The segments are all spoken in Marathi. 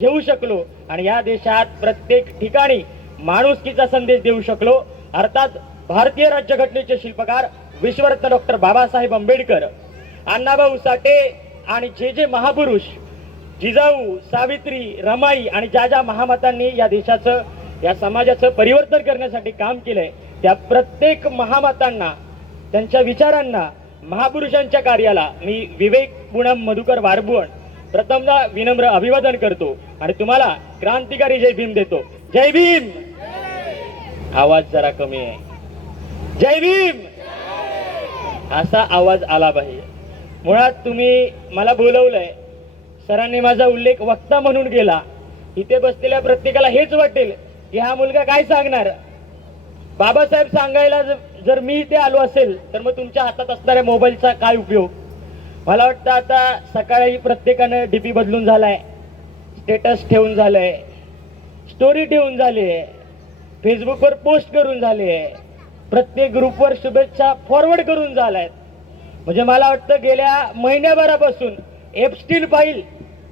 घेऊ शकलो आणि या देशात प्रत्येक ठिकाणी माणुसकीचा संदेश देऊ शकलो। अर्थात भारतीय राज्यघटनेचे शिल्पकार विश्वरत्न डॉक्टर बाबासाहेब आंबेडकर, अण्णाभाऊ साठे आणि जे महापुरुष जिजाऊ, सावित्री, रमाई आणि ज्या महामातांनी या देशाचं, या समाजाचं परिवर्तन करण्यासाठी काम केलंय, त्या प्रत्येक महामातांना, त्यांच्या विचारांना, महापुरुषांच्या कार्याला मी विवेक पूनम मधुकर वारबुवन प्रथमदा विनम्र अभिवादन करतो आणि तुम्हाला क्रांतिकारी जय भीम देतो। जय भीम। आवाज जरा कमी आहे। जय भीम असा आवाज आला पाहिजे। मुळात तुम्ही मला बोलवलंय, सरांनी माझा उल्लेख वक्ता म्हणून केला। इथे बसलेल्या प्रत्येकाला हेच वाटेल की हा मुलगा काय सांगणार। बाबासाहेब सांगायला जर मी इथे आलो असेल तर मग तुमच्या हातात असणाऱ्या मोबाईलचा काय उपयोग। मला वाटतं आता सकाळी प्रत्येकाने डीपी बदलून झालाय, स्टेटस ठेवून झालंय, स्टोरी ठेवून झाली आहे, फेसबुकवर पोस्ट करून झाली आहे, प्रत्येक ग्रुपवर शुभेच्छा फॉरवर्ड करून झाल्यात। म्हणजे मला वाटतं गेल्या महिन्याभरापासून एप्स्टीन फाईल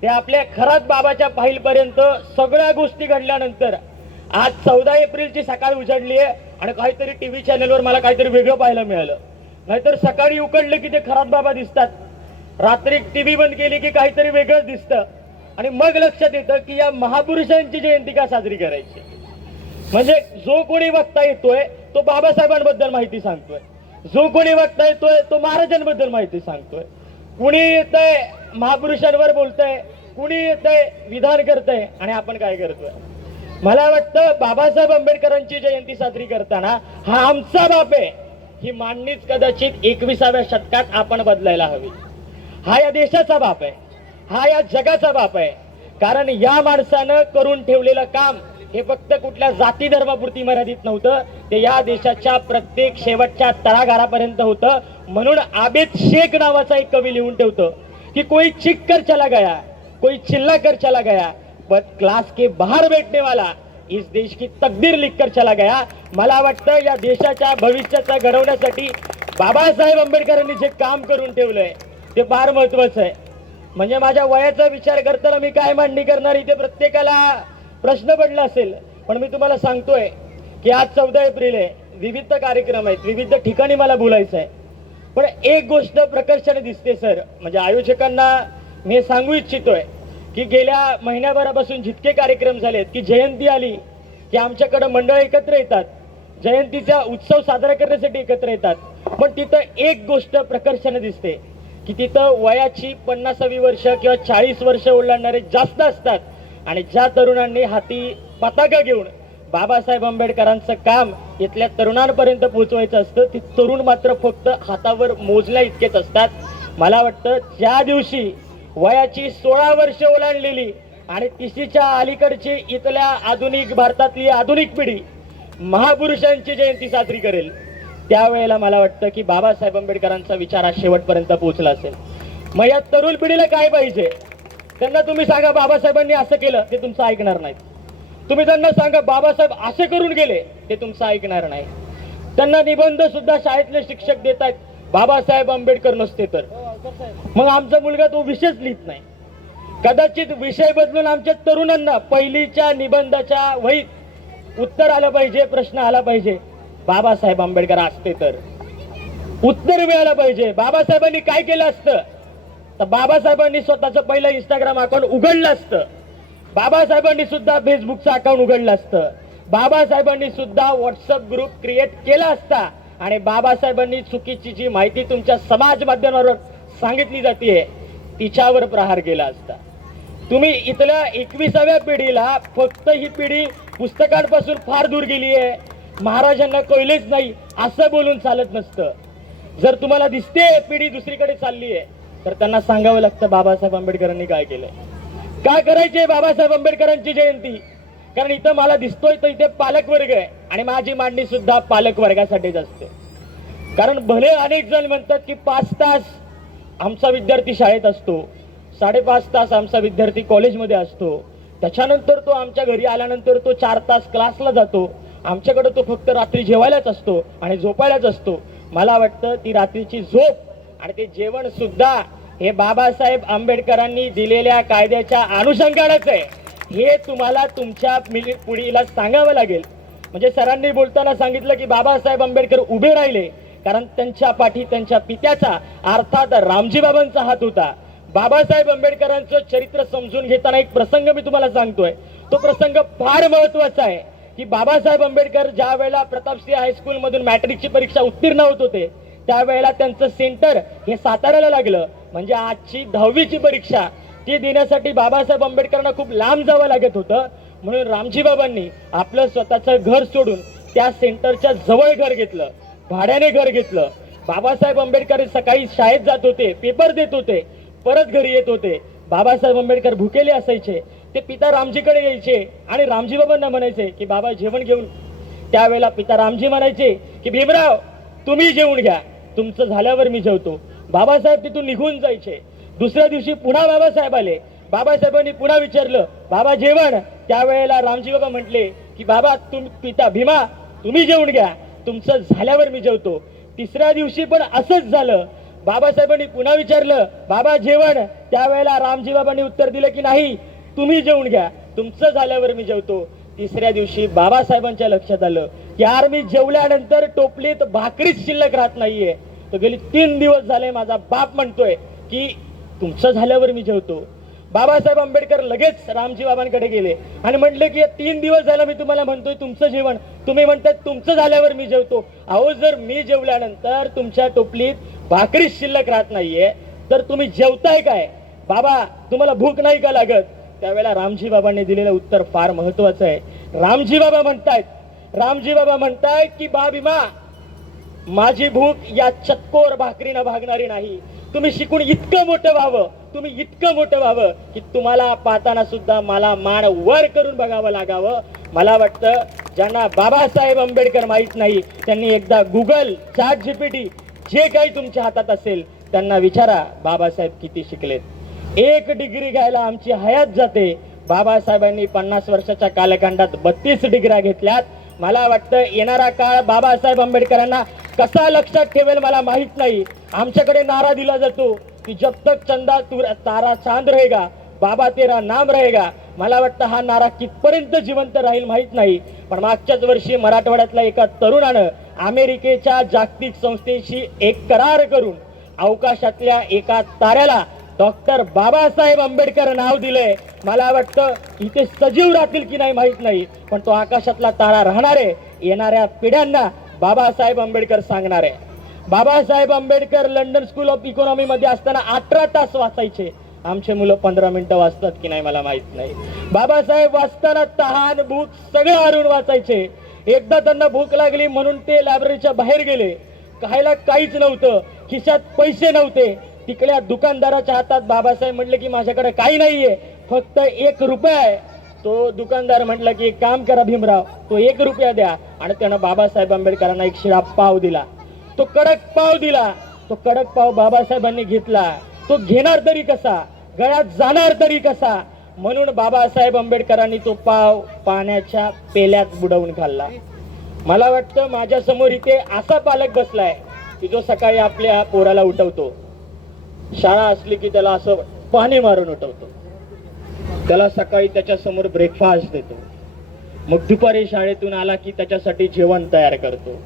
ते आपल्या खरात बाबाच्या फाईल पर्यंत सगळ्या गोष्टी घडल्यानंतर आज 14 एप्रिलची सकाळ उजाडली आहे आणि काहीतरी टीव्ही चॅनलवर मला काहीतरी वेगळं पाहायला मिळालं। नाहीतर सकाळी उकडले की ते खरात बाबा दिसतात, रात्री टीव्ही बंद केली की काहीतरी वेगळंच दिसतं आणि मग लक्षात येतं की या महापुरुषांची जयंती का साजरी करायची। म्हणजे जो कोणी वक्ता येतोय तो बाबासाहेबांबद्दल माहिती सांगतोय, जो कोणी वक्ता येतोय तो महाराजांबद्दल माहिती सांगतोय, कुणी येतंय महापुरुषांवर बोलतंय, कुणी येतंय विधान करतंय आणि आपण काय करतोय। मला वाटतं बाबासाहेब आंबेडकरांची जयंती साजरी करताना हा आमचा बाप आहे ही मांडणीच कदाचित 21व्या शतकात आपण बदलायला हवी। हा या देशाचा बाप आहे, हा या जगाचा बाप आहे। कारण या माणसानं करून ठेवलेलं काम हे फक्त कुठल्या जाती धर्मापुरती मर्यादित नव्हतं, ते या देशाच्या प्रत्येक शेवटच्या तळागाळापर्यंत होतं। म्हणून आबेद शेख नावाचा एक कवी लिहून ठेवतो की कोई चीख कर चला गया, कोई चिल्ला कर चला गया, बट क्लास के बाहर बैठने वाला इस देश की तकदीर लिख कर चला गया। मला वाटतं या देशाच्या भविष्याचा घडवण्यासाठी बाबासाहेब आंबेडकरांनी जे काम करून ठेवलंय ते फार महत्वाचं आहे। म्हणजे माझ्या वयाचा विचार करताना मी काय मांडणी करणार इथे प्रत्येकाला प्रश्न पडला असेल, पण मी तुम्हाला सांगतोय की आज 14 एप्रिल आहे, विविध कार्यक्रम आहेत, विविध ठिकाणी मला बोलायचं आहे। पण एक गोष्ट प्रकर्षाने दिसते सर, म्हणजे आयोजकांना मी सांगू इच्छितोय की गेल्या महिन्याभरापासून जितके कार्यक्रम झालेत की जयंती आली की आमच्याकडे मंडळ एकत्र येतात, जयंतीचा उत्सव साजरा करण्यासाठी एकत्र येतात, पण तिथं एक गोष्ट प्रकर्षाने दिसते की तिथं वयाची 50वी वर्ष किंवा 40 वर्ष ओलांडणारे जास्त असतात आणि ज्या तरुणांनी हाती पताका घेऊन बाबासाहेब आंबेडकरांचं काम इथल्या तरुणांपर्यंत पोहोचवायचं असतं, ती तरुण मात्र फक्त हातावर मोजल्या इतकेच असतात। मला वाटतं ज्या दिवशी वयाची 16 वर्ष ओलांडलेली आणि 30च्या अलीकडची इथल्या आधुनिक भारतातली आधुनिक पिढी महापुरुषांची जयंती साजरी करेल, त्यावेळेला मला वाटतं की बाबासाहेब आंबेडकरांचा विचार हा शेवटपर्यंत पोहोचला असेल। मग या तरुण पिढीला काय पाहिजे, त्यांना तुम्ही सांगा बाबासाहेबांनी असं केलं, ते तुमचं ऐकणार नाहीत। तुम्ही त्यांना सांगा बाबासाहेब असे करून गेले, ते तुमचं ऐकणार नाही। त्यांना निबंध सुद्धा शाळेतले शिक्षक देतात, बाबासाहेब आंबेडकर नसते तर, मग आमचा मुलगा तो विषयच लिहित नाही। कदाचित विषय बदलून आमच्या तरुणांना पहिलीच्या निबंधाच्या वहीत उत्तर आलं पाहिजे, प्रश्न आला पाहिजे, बाबासाहेब आंबेडकर असते तर उत्तर मिळालं पाहिजे। बाबासाहेबांनी काय केलं असतं, तर बाबासाहेबांनी स्वतःचं पहिलं इंस्टाग्राम अकाउंट उघडलं असतं, बाबासाहेबांनी सुद्धा फेसबुकचं अकाउंट उघडलं असतं, बाबासाहेबांनी सुद्धा व्हॉट्सअप ग्रुप क्रिएट केला असता आणि बाबासाहेबांनी चुकीची जी माहिती तुमच्या समाज माध्यमावर सांगितली जाते तिच्यावर प्रहार केला असता। तुम्ही इथल्या 21व्या पिढीला फक्त ही पिढी पुस्तकांपासून फार दूर गेली आहे, महाराजांना कळलेच नाही असं बोलून चालत नसतं। जर तुम्हाला दिसते पिढी दुसरीकडे चालली आहे तर त्यांना सांगावं लागतं बाबासाहेब आंबेडकरांनी काय केलंय, काय करायचे बाबासाहेब आंबेडकरांची जयंती। कारण इथं मला दिसतोय तर इथे पालक वर्ग आहे आणि माझी मांडणी सुद्धा पालक वर्गासाठीच असते। कारण भले अनेक जण म्हणतात की 5 तास आमचा विद्यार्थी शाळेत असतो, 5.5 तास आमचा विद्यार्थी कॉलेजमध्ये असतो, त्याच्यानंतर तो आमच्या घरी आल्यानंतर तो 4 तास क्लासला जातो, आमच्याकडे तो फक्त रात्री जेवायलाच असतो आणि झोपायलाच असतो। मला वाटतं ती रात्रीची झोप आणि ते जेवण सुद्धा हे बाबासाहेब आंबेडकरांनी दिलेल्या कायद्याच्या अनुषंगानेच आहे। हे तुम्हाला तुमच्या पुढीला सांगावं लागेल. म्हणजे सरांनी बोलताना सांगितलं की बाबासाहेब आंबेडकर उभे राहिले कारण त्यांच्या पाठी त्यांच्या पित्याचा अर्थात रामजी बाबांचा हात होता. बाबासाहेब आंबेडकरांचं चरित्र समजून घेताना एक प्रसंग मी तुम्हाला सांगतोय. तो प्रसंग फार महत्वाचा आहे की बाबासाहेब आंबेडकर ज्या वेळेला प्रतापसिंह हायस्कूल मधून मॅट्रिकची परीक्षा उत्तीर्ण होत होते त्यावेळेला त्यांचं सेंटर हे साताऱ्याला लागलं. म्हणजे आजची 10वीची परीक्षा ती देण्यासाठी बाबासाहेब आंबेडकरांना खूप लांब जावं लागत होतं. म्हणून रामजी बाबांनी आपलं स्वतःचं घर सोडून त्या सेंटरच्या जवळ घर घेतलं, भाड्याने घर घेतलं. बाबासाहेब आंबेडकर सकाळी शाळेत जात होते, पेपर देत होते, परत घरी येत होते. बाबासाहेब आंबेडकर भुकेले असायचे. ते पिता रामजीकडे यायचे आणि रामजी बाबांना म्हणायचे की बाबा जेवण घेऊन. त्यावेळेला पिता रामजी म्हणायचे की भीमराव तुम्ही जेवून घ्या, तुमचं झाल्यावर मी जेवतो. बाबासाहेब तिथून निघून जायचे. दुसऱ्या दिवशी पुन्हा बाबासाहेब आले. बाबासाहेबांनी पुन्हा विचारलं बाबा जेवण. त्यावेळेला रामजी बाबा म्हटले की बाबा पिता भीमा तुम्ही जेवून घ्या, तुमचं झाल्यावर मी जेवतो. तिसऱ्या दिवशी पण असंच झालं. बाबासाहेबांनी पुन्हा विचारलं बाबा जेवण. त्यावेळेला रामजी बाबांनी उत्तर दिलं की नाही तुम्ही जेवून घ्या, तुमचं झाल्यावर मी जेवतो. तिसऱ्या दिवशी बाबासाहेबांच्या लक्षात आलं की यार मी जेवल्यानंतर टोपलीत भाकरीच शिल्लक राहत नाहीये. तो गेली 3 दिवस झाले माझा बाप म्हणतोय की तुमचं झाल्यावर मी जेवतो. बाबासाहेब आंबेडकर लगेच रामजी बाबांकडे गेले आणि म्हटले की 3 दिवस झालं मी तुम्हाला म्हणतोय तुमचं जेवण, तुम्ही म्हणताय तुमचं झाल्यावर मी जेवतो. अहो जर मी जेवल्यानंतर तुमच्या टोपलीत भाकरीच शिल्लक राहत नाहीये तर तुम्ही जेवताय काय? बाबा तुम्हाला भूक नाही का लागत? त्यावेळेला रामजी बाबांनी दिलेलं उत्तर फार महत्वाचं आहे. रामजी बाबा म्हणतायत की बा भीमा माझी भूक या चतकोर भाकरीनं भागणारी नाही. तुम्ही शिकून इतकं मोठं व्हावं की तुम्हाला पाहताना सुद्धा मला मान वर करून बघावं लागावं. मला वाटतं ज्यांना बाबासाहेब आंबेडकर माहित नाही त्यांनी एकदा गुगल, ChatGPT जे काही तुमच्या हातात असेल त्यांना विचारा बाबासाहेब किती शिकलेत. 1 डिग्री घ्यायला आमची हयात जाते. बाबासाहेबांनी 50 वर्षाच्या कालखंडात 32 डिग्र्या घेतल्यात. मला वाटतं येणारा काळ बाबासाहेब आंबेडकरांना कसा लक्षात ठेवेल मला माहित नाही. आमच्याकडे नारा दिला जातो की जब तक चंदा तारा चांद रहेगा बाबा तेरा नाम रहेगा. मला वाटतं हा नारा कितपर्यंत जिवंत राहील माहित नाही. पण मागच्याच वर्षी मराठवाड्यातल्या एका तरुणानं अमेरिकेच्या जागतिक संस्थेशी एक करार करून अवकाशातल्या एका ताऱ्याला डॉक्टर बाबासाहेब आंबेडकर नाव दिलंय. मला वाटतं इथे सजीव राहतील की नाही माहित नाही, पण तो आकाशातला तारा राहणार आहे. येणाऱ्या पिढ्यांना बाबासाहेब आंबेडकर सांगणार आहे. Babasaheb Ambedkar London school of economy मध्ये असताना 18 तास वाचायचे. आमचे मुलं 15 मिनिटं वाचतात की नाही मला माहित नाही. बाबासाहेब वाचताना तहान भूक सगळं हरून वाचायचे. एकदा त्यांना भूक लागली म्हणून ते लायब्ररीच्या बाहेर गेले. खायला काहीच नव्हतं, खिशात पैसे नव्हते. तिकडल्या दुकानदाराच्या हातात बाबासाहेब म्हटले की माझ्याकडे काही नाहीये, फक्त 1 रुपया आहे. तो दुकानदार म्हटला की एक काम करा भीमराव, तो 1 रुपया द्या. आणि त्यानं बाबासाहेब आंबेडकरांना एक शिळा पाव दिला. तो कडक पाव बाबासाहेबांनी घेतला. तो घेणार तरी कसा, गळ्यात जाणार तरी कसा, म्हणून बाबासाहेब आंबेडकरांनी तो पाव पाण्याच्या पेल्यात बुडवून खाल्ला. मला वाटतं माझ्या समोर इथे असा पालक बसलाय की जो सकाळी आपल्या पोराला उठवतो, शाळा असली की त्याला असं पाणी मारून उठवतो, त्याला सकाळी त्याच्या समोर ब्रेकफास्ट देतो, मग दुपारी शाळेतून आला की त्याच्यासाठी जेवण तयार करतो,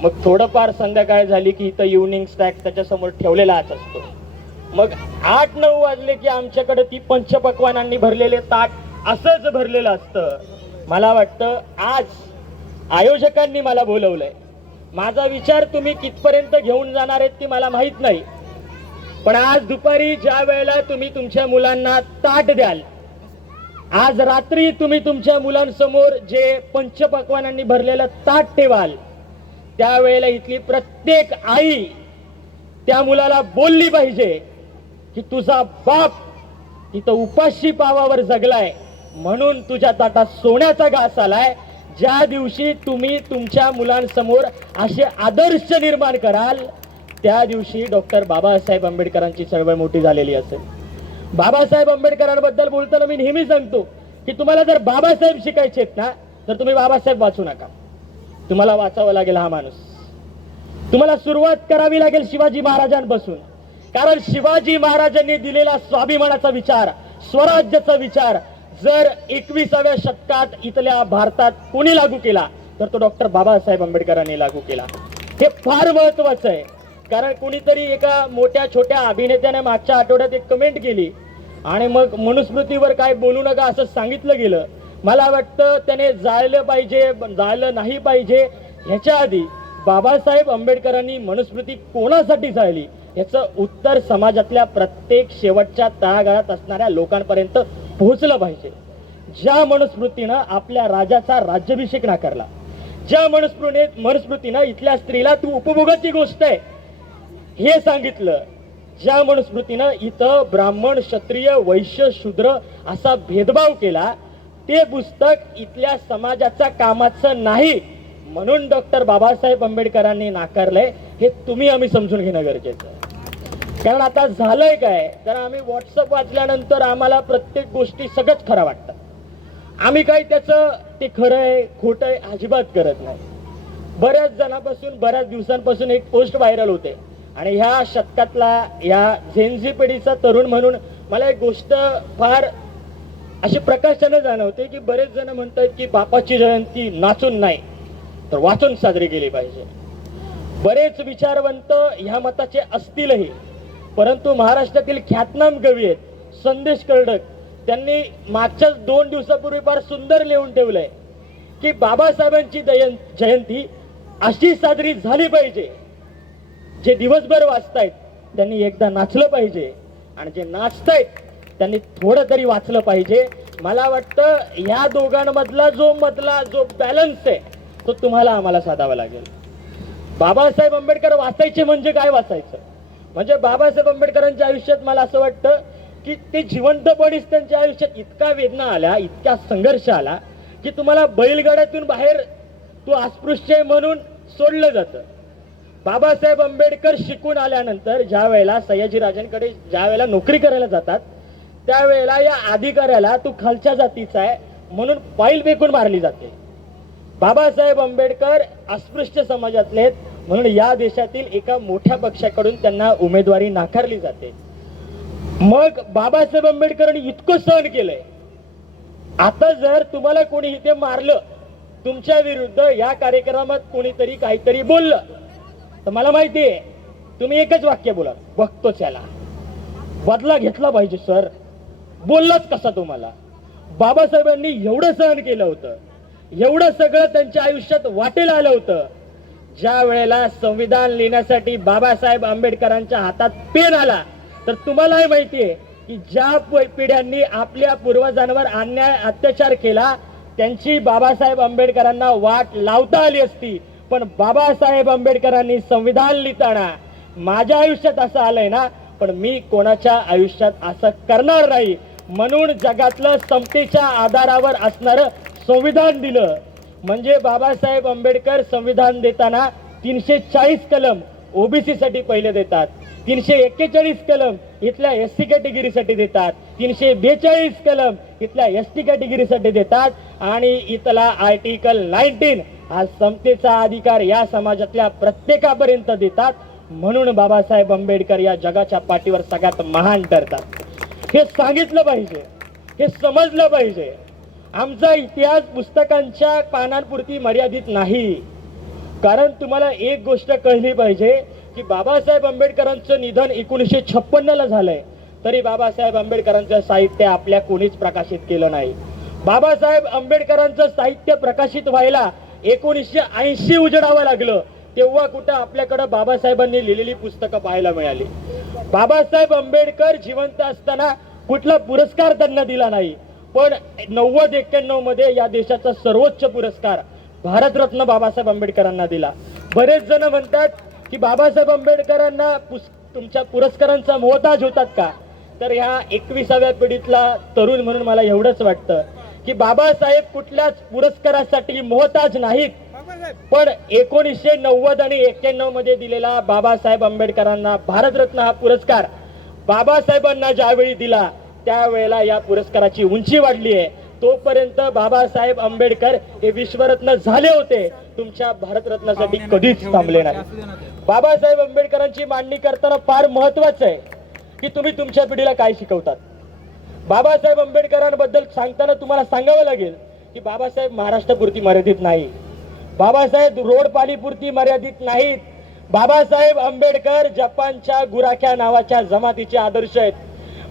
मग थोडंफार संध्याकाळ झाली की इथं इव्हनिंग स्नॅक्स त्याच्या समोर ठेवलेलाच असतो. मग 8-9 वाजले की आमच्याकडे ती पंचपक्वानांनी भरलेले ताट असंच भरलेलं असतं. मला वाटतं आज आयोजकांनी मला बोलवलंय. माझा विचार तुम्ही कितपर्यंत घेऊन जाणार आहेत ती मला माहित नाही, पण आज दुपारी ज्या वेळेला तुम्ही तुमच्या मुलांना ताट द्याल, आज रात्री तुम्ही तुमच्या मुलांसमोर जे पंचपक्वानांनी भरलेलं ताट ठेवाल, त्यावेळेला इथली प्रत्येक आई त्या मुलाला बोलली पाहिजे की तुझा बाप तिथं उपाशी पावावर जगलाय म्हणून तुझ्या ताटात सोन्याचा घास आलाय. ज्या दिवशी तुम्ही तुमच्या मुलांसमोर असे आदर्श निर्माण कराल त्या दिवशी डॉक्टर बाबासाहेब आंबेडकरांची चळवळ मोठी झालेली असेल. बाबासाहेब आंबेडकरांबद्दल बोलताना मी नेहमी सांगतो की तुम्हाला जर बाबासाहेब शिकायचे आहेत ना तर तुम्ही बाबासाहेब वाचू नका, तुम्हाला वाचावं लागेल हा माणूस. तुम्हाला सुरुवात करावी लागेल शिवाजी महाराजांपासून, कारण शिवाजी महाराजांनी दिलेला स्वाभिमानाचा विचार, स्वराज्याचा विचार जर 21व्या शतकात इथल्या भारतात कोणी लागू केला तर तो डॉक्टर बाबासाहेब आंबेडकरांनी लागू केला. हे फार महत्वाचं आहे, कारण कोणीतरी एका मोठ्या छोट्या अभिनेत्याने मागच्या आठवड्यात एक कमेंट केली आणि मग मनुस्मृतीवर काय बोलू नका असं सांगितलं गेलं. मला वाटतं त्याने जाळलं पाहिजे, जाळलं नाही पाहिजे. ह्याच्या आधी बाबासाहेब आंबेडकरांनी मनुस्मृती कोणासाठी जाळली याचं उत्तर समाजातल्या प्रत्येक शेवटच्या तळागाळात असणाऱ्या लोकांपर्यंत पोहोचलं पाहिजे. ज्या मनुस्मृतीनं आपल्या राजाचा राज्याभिषेक नाकारला, ज्या मनुस्मृतीनं इथल्या स्त्रीला तू उपभोगाची गोष्ट आहे हे सांगितलं, ज्या मनुस्मृतीनं इथं ब्राह्मण क्षत्रिय वैश्य शूद्र असा भेदभाव केला, ते पुस्तक इथल्या समाजाच्या कामाचं नाही म्हणून डॉक्टर बाबासाहेब आंबेडकरांनी नाकारलंय. हे तुम्ही आम्ही समजून घेणं गरजेचं आहे. कारण आता झालंय काय, तर आम्ही व्हॉट्सअप वाचल्यानंतर आम्हाला प्रत्येक गोष्टी सगळंच खरं वाटतं. आम्ही काही त्याचं ते खरं आहे खोटं आहे अजिबात करत नाही. बऱ्याच जणांपासून बऱ्याच दिवसांपासून एक पोस्ट व्हायरल होते आणि ह्या शतकातला या झेनझी पिढीचा तरुण म्हणून मला एक गोष्ट फार अशी प्रकाशानं जाणवते की बरेच जण म्हणतात की बापाची जयंती नाचून नाही तर वाचून साजरी केली पाहिजे. बरेच विचारवंत ह्या मताचे असतीलही, परंतु महाराष्ट्रातील ख्यातनाम कवी आहेत संदेश कर्डक, त्यांनी मागच्याच 2 दिवसापूर्वी फार सुंदर लिहून ठेवलंय की बाबासाहेबांची जयंती अशी साजरी झाली पाहिजे, जे दिवसभर वाचतायत त्यांनी एकदा नाचलं पाहिजे आणि जे नाचतायत त्यांनी थोडं तरी वाचलं पाहिजे. मला वाटतं ह्या दोघांमधला जो बॅलन्स आहे तो तुम्हाला आम्हाला साधावा लागेल. बाबासाहेब आंबेडकर वाचायचे म्हणजे काय वाचायचं, म्हणजे बाबासाहेब आंबेडकरांच्या आयुष्यात मला असं वाटतं की ते जिवंतपणीच त्यांच्या आयुष्यात इतका वेदना आल्या, इतका संघर्ष आला की तुम्हाला बैलगाड्यातून बाहेर तू अस्पृश्य आहे म्हणून सोडलं जातं. बाबासाहेब आंबेडकर शिकून आल्यानंतर ज्या वेळेला सयाजीराजांकडे ज्या वेळेला नोकरी करायला जातात त्यावेळेला या अधिकाऱ्याला तू खालच्या जातीचा आहे म्हणून फाईल फेकून मारली जाते. बाबासाहेब आंबेडकर अस्पृश्य समाजातले आहेत म्हणून या देशातील एका मोठ्या पक्षाकडून त्यांना उमेदवारी नाकारली जाते. मग बाबासाहेब आंबेडकरांनी इतकं सहन केलंय. आता जर तुम्हाला कोणी इथे मारलं, तुमच्या विरुद्ध या कार्यक्रमात कोणीतरी काहीतरी बोललं, तर मला माहिती आहे तुम्ही एकच वाक्य बोला, बघतोच याला, बदला घेतला पाहिजे सर. बोललाच कसा तुम्हाला? बाबासाहेबांनी एवढं सहन केलं होतं, एवढं सगळं त्यांच्या आयुष्यात वाटेला आलं होतं. ज्या वेळेला संविधान लिहिण्यासाठी बाबासाहेब आंबेडकरांच्या हातात पेन आला तर तुम्हालाही माहितीये की ज्या पिढ्यांनी आपल्या पूर्वजांवर अन्याय अत्याचार केला त्यांची बाबासाहेब आंबेडकरांना वाट लावता आली असती. पण बाबासाहेब आंबेडकरांनी संविधान लिहिताना माझ्या आयुष्यात असं आलंय ना, पण मी कोणाच्या आयुष्यात असं करणार नाही म्हणून जगातलं समतेच्या आधारावर असणारं संविधान दिलं. म्हणजे बाबासाहेब आंबेडकर संविधान देताना 340 कलम ओबीसी साठी पहिले देतात, 341 कलम इथल्या एससी कॅटेगरीसाठी देतात, 342 कलम इथल्या एसटी कॅटेगरीसाठी देतात आणि इथला आर्टिकल 19 हा समतेचा अधिकार या समाजातल्या प्रत्येकापर्यंत देतात. म्हणून बाबासाहेब आंबेडकर या जगाच्या पाठीवर सगळ्यात महान ठरतात. हे सांगितलं पाहिजे, हे समजलं पाहिजे. आमचा इतिहास पुस्तकांच्या पानांपुरती मर्यादित नाही. कारण तुम्हाला एक गोष्ट कळली पाहिजे की बाबासाहेब आंबेडकरांचं निधन 1956ला झालंय, तरी बाबासाहेब आंबेडकरांचं साहित्य आपल्या कोणीच प्रकाशित केलं नाही. बाबासाहेब आंबेडकरांचं साहित्य प्रकाशित व्हायला 1980 उजडावं लागलं, तेव्हा कुठं आपल्याकडं बाबासाहेबांनी लिहिलेली पुस्तकं पाहायला मिळाली. बाबासाहेब आंबेडकर जिवंत असताना कुठला पुरस्कार त्यांना दिला नाही, पण 90-91 मध्ये या देशाचा सर्वोच्च पुरस्कार भारतरत्न बाबासाहेब आंबेडकरांना दिला. बरेच जण म्हणतात की बाबासाहेब आंबेडकरांना तुमच्या पुरस्कारांचा मोहताज होतात का, तर ह्या 21व्या पिढीतला तरुण म्हणून मला एवढंच वाटतं की बाबासाहेब कुठल्याच पुरस्कारासाठी मोहताज नाहीत. पण 1990 आणि 91 मध्ये दिलेला बाबासाहेब आंबेडकरांना भारतरत्न हा पुरस्कार बाबासाहेबांना ज्यावेळी दिला त्यावेळेला या पुरस्काराची उंची वाढली आहे. तोपर्यंत बाबासाहेब आंबेडकर हे विश्वरत्न झाले होते, तुमच्या भारतरत्नासाठी कधीच थांबले नाही. बाबासाहेब आंबेडकरांची मांडणी करताना फार महत्वाचं आहे की तुम्ही तुमच्या पिढीला काय शिकवतात. बाबासाहेब आंबेडकरांबद्दल सांगताना तुम्हाला सांगावं लागेल की बाबासाहेब महाराष्ट्रापुरती मर्यादित नाही, बाबासाहेब रोडपालीपुरती मर्यादित नाहीत. बाबासाहेब आंबेडकर जपानच्या गुराख्या नावाच्या जमातीचे आदर्श आहेत.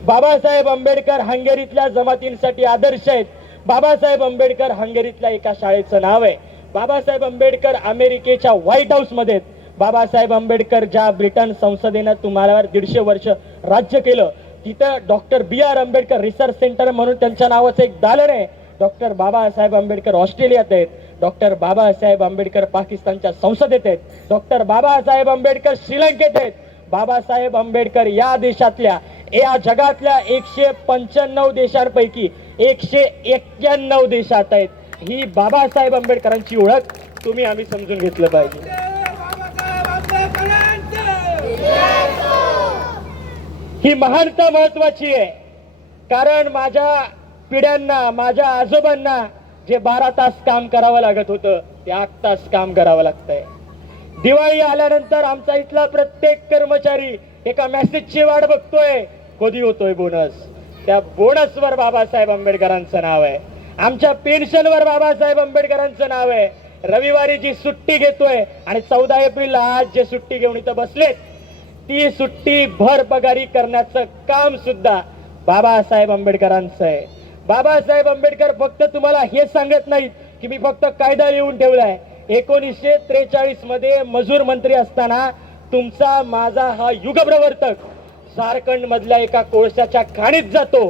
बाबासाहेब आंबेडकर हंगेरीतल्या जमातींसाठी आदर्श आहेत. बाबासाहेब आंबेडकर हंगेरीतल्या एका शाळेचं नाव आहे. बाबासाहेब आंबेडकर अमेरिकेच्या व्हाईट हाऊस मध्ये. बाबासाहेब आंबेडकर ज्या ब्रिटन संसदेनं तुम्हाला 150 वर्ष राज्य केलं, तिथं doctor B.R. Ambedkar research centre म्हणून त्यांच्या नावाचं एक दालन आहे. डॉक्टर बाबासाहेब आंबेडकर ऑस्ट्रेलियात आहेत. डॉक्टर बाबासाहेब आंबेडकर पाकिस्तानच्या संसदेत आहेत. डॉक्टर बाबासाहेब आंबेडकर श्रीलंकेत आहेत. बाबासाहेब आंबेडकर या देशातल्या, या जगातल्या 195 देशांपैकी 191 देशात आहेत. ही बाबासाहेब आंबेडकरांची ओळख तुम्ही आम्ही समजून घेतलं पाहिजे. ही महानता महत्वाची आहे, कारण माझ्या पिढ्यांना, माझ्या आजोबांना जे 12 तास काम करावं लागत होतं ते 8 तास काम करावं लागतंय. दिवाळी आल्यानंतर आमचा इथला प्रत्येक कर्मचारी एका मेसेजची वाट बघतोय, कधी होतोय बोनस. त्या बोनसवर बाबासाहेब आंबेडकरांचं नाव आहे. आमच्या पेन्शनवर बाबासाहेब आंबेडकरांचं नाव आहे. रविवारी जी सुट्टी घेतोय आणि 14 एप्रिलला आज जे सुट्टी घेऊन इथं बसलेत, ती सुट्टी भर पगारी करण्याचं काम सुद्धा बाबासाहेब आंबेडकरांचं आहे. बाबासाहेब आंबेडकर फक्त तुम्हाला हे सांगत नाहीत की मी फक्त कायदा लिहून ठेवलाय. 1943 मध्ये मजूर मंत्री असताना तुमचा माझा हा युगप्रवर्तक झारखंड मधल्या एका कोळशाच्या खाणीत जातो,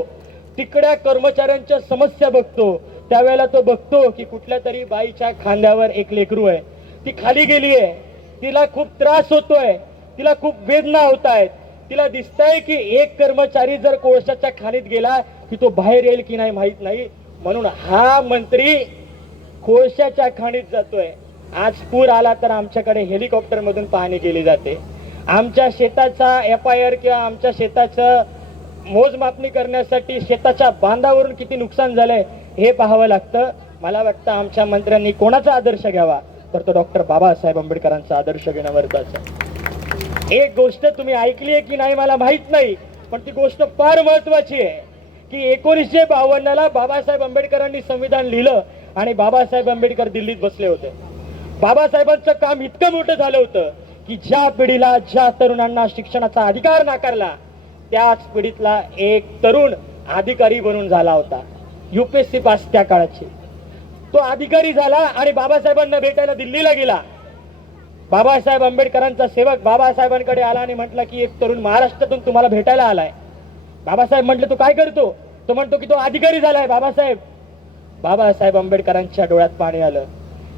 तिकड्या कर्मचाऱ्यांच्या समस्या बघतो. त्यावेळेला तो बघतो की कुठल्या तरी बाईच्या खांद्यावर एक लेकरू आहे, ती खाली गेली आहे, तिला खूप त्रास होतोय, तिला खूप वेदना होत आहेत. तिला दिसतंय की एक कर्मचारी जर कोळशाच्या खाणीत गेला की तो बाहेर येईल की नाही माहित नाही, म्हणून हा मंत्री कोळशाच्या खाणीत जातोय. आज पूर आला तर आमच्याकडे हेलिकॉप्टर मधून पाहणी केली जाते. आमच्या शेताचा FIR किंवा आमच्या शेताचं मोजमापणी करण्यासाठी शेताच्या बांधावरून किती नुकसान झालंय हे पाहावं लागतं. मला वाटतं आमच्या मंत्र्यांनी कोणाचा आदर्श घ्यावा तर तो डॉक्टर बाबासाहेब आंबेडकरांचा आदर्श घेणं गरजेचं. एक गोष्ट तुम्ही ऐकली आहे की नाही मला माहित नाही, पण ती गोष्ट फार महत्वाची आहे की 1952ला बाबासाहेब आंबेडकरांनी संविधान लिहिलं आणि बाबासाहेब आंबेडकर दिल्लीत बसले होते. बाबासाहेबांचं काम इतकं मोठं झालं होतं की ज्या पिढीला, ज्या तरुणांना शिक्षणाचा अधिकार नाकारला, त्याच पिढीतला एक तरुण अधिकारी बनून झाला होता. UPSC पास त्या काळाची. तो अधिकारी झाला आणि बाबासाहेबांना भेटायला दिल्लीला गेला. बाबासाहेब आंबेडकरांचा सेवक बाबासाहेबांकडे आला आणि म्हटलं की एक तरुण महाराष्ट्रातून तुम्हाला भेटायला आलाय. बाबासाहेब म्हटले तू काय करतो? तो म्हणतो की तो अधिकारी झालाय बाबासाहेब. बाबासाहेब आंबेडकरांच्या डोळ्यात पाणी आलं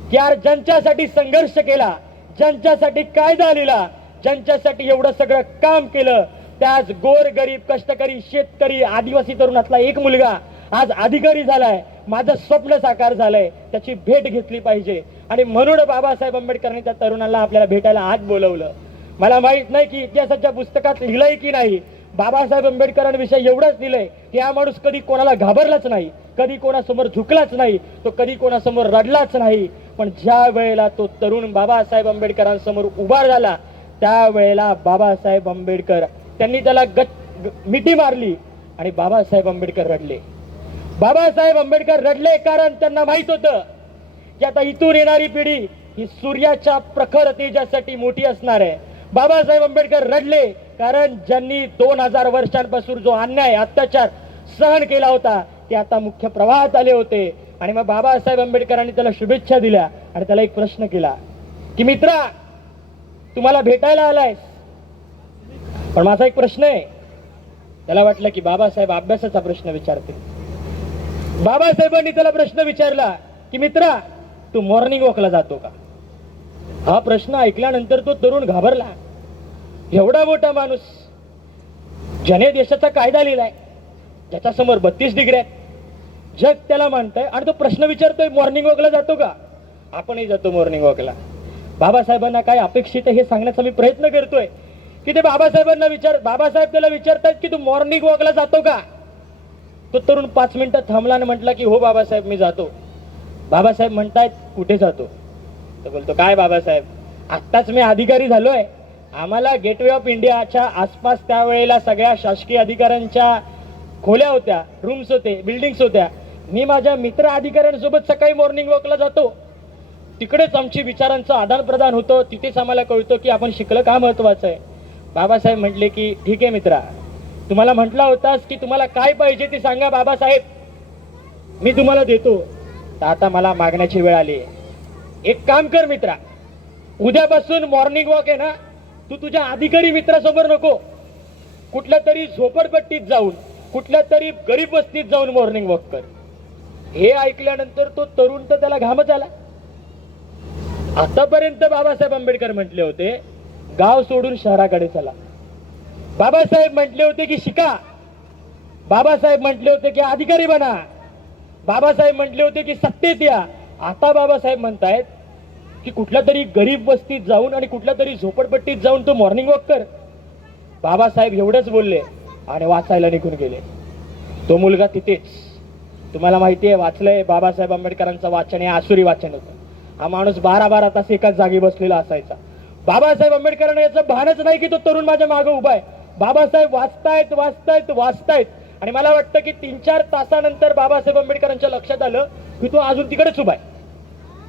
की यार, ज्यांच्यासाठी संघर्ष केला, ज्यांच्यासाठी कायदा लिहिला, ज्यांच्यासाठी एवढं सगळं काम केलं, त्याच गोर गरीब कष्टकरी शेतकरी आदिवासी तरुणातला एक मुलगा आज अधिकारी झालाय. माझं स्वप्न साकार झालंय, त्याची भेट घेतली पाहिजे. आणि म्हणून बाबासाहेब आंबेडकरांनी त्या तरुणाला आपल्याला भेटायला आज बोलवलं. मला माहित नाही की इतिहासाच्या पुस्तकात लिहिलंय की नाही, बाबासाहेब आंबेडकरांविषयी एवढंच लिहिलंय की हा माणूस कधी कोणाला घाबरलाच नाही, कधी कोणासमोर झुकलाच नाही, तो कधी कोणासमोर रडलाच नाही. पण ज्या वेळेला तो तरुण बाबासाहेब आंबेडकरांसमोर उभा झाला, त्यावेळेला बाबासाहेब आंबेडकर त्यांनी त्याला मिठी मारली आणि बाबासाहेब आंबेडकर रडले. बाबासाहेब आंबेडकर रडले कारण त्यांना माहित होतं की आता इथून येणारी पिढी ही सूर्याच्या प्रखर तेजासाठी मोठी असणार आहे. बाबासाहेब आंबेडकर रडले कारण ज्यांनी 2000 वर्षांपासून जो अन्याय, अत्याचार सहन केला होता ते आता मुख्य प्रवाहात आले होते. आणि मग बाबासाहेब आंबेडकरांनी त्याला शुभेच्छा दिल्या आणि त्याला एक प्रश्न केला की मित्रा, तुम्हाला भेटायला आलायस, पण माझा एक प्रश्न आहे. त्याला वाटलं की बाबासाहेब अभ्यासाचा प्रश्न विचारते. बाबासाहेबांनी त्याला प्रश्न विचारला की मित्रा, तू मॉर्निंग वॉकला जातो का? हा प्रश्न ऐकल्यानंतर तो तरुण घाबरला. एवढा मोठा माणूस, ज्याने देशाचा कायदा लिहिलाय, ज्याच्या समोर 32 डिग्री आहेत, जग त्याला मानतंय, आणि तो प्रश्न विचारतोय मॉर्निंग वॉकला जातो का? आपणही जातो मॉर्निंग वॉकला. बाबासाहेबांना काय अपेक्षित आहे हे सांगण्याचा मी प्रयत्न करतोय की ते बाबासाहेबांना बाबासाहेब त्याला विचारतायत की तू मॉर्निंग वॉकला जातो का? तो तरुण 5 मिनिटं थांबला आणि म्हटला की हो बाबासाहेब मी जातो. बाबासाहेब म्हणतायत कुठे जातो? तो बोलतो काय बाबासाहेब, आत्ताच मी अधिकारी झालोय. आम्हाला गेटवे ऑफ इंडियाच्या आसपास त्यावेळेला सगळ्या शासकीय अधिकाऱ्यांच्या खोल्या होत्या, रूम्स होते, बिल्डिंग्स होत्या. मी माझ्या मित्र अधिकाऱ्यांसोबत सकाळी मॉर्निंग वॉकला जातो. तिकडेच आमची विचारांचं आदान प्रदान होतं. तिथेच आम्हाला कळतं की आपण शिकलं का महत्वाचं आहे. बाबासाहेब म्हटले की ठीक आहे मित्रा, तुम्हाला म्हटला होतास की तुम्हाला काय पाहिजे ते सांगा बाबासाहेब, मी तुम्हाला देतो. तर आता मला मागण्याची वेळ आली. एक काम कर मित्रा, उद्यापासून मॉर्निंग वॉक आहे ना, तू तुझ्या अधिकारी मित्रासमोर नको, कुठल्या तरी झोपडपट्टीत जाऊन, कुठल्या तरी गरीब वस्तीत जाऊन मॉर्निंग वॉक कर. हे ऐकल्यानंतर तो तरुण तर त्याला घामच आला. आतापर्यंत बाबासाहेब आंबेडकर म्हटले होते गाव सोडून शहराकडे चला. बाबासाहेब म्हटले होते की शिका. बाबासाहेब म्हटले होते की अधिकारी बना. बाबासाहेब म्हटले होते की सत्तेत या. आता बाबासाहेब म्हणतायत की कुठल्या तरी गरीब वस्तीत जाऊन आणि कुठल्या तरी झोपडपट्टीत जाऊन तो मॉर्निंग वॉक कर. बाबासाहेब एवढंच बोलले आणि वाचायला निघून गेले. तो मुलगा तिथेच, तुम्हाला माहिती आहे वाचलंय, बाबासाहेब आंबेडकरांचं वाचन हे आसुरी वाचन होतं. हा माणूस 12-12 तास एकाच जागी बसलेला असायचा. बाबासाहेब आंबेडकरांना याचं भानच नाही की तो तरुण माझ्या मागे उभा आहे. बाबासाहेब वाचतायत वाचतायत वाचतायत आणि मला वाटतं की 3-4 तासानंतर बाबासाहेब आंबेडकरांच्या लक्षात आलं की तो अजून तिकडेच उभा आहे.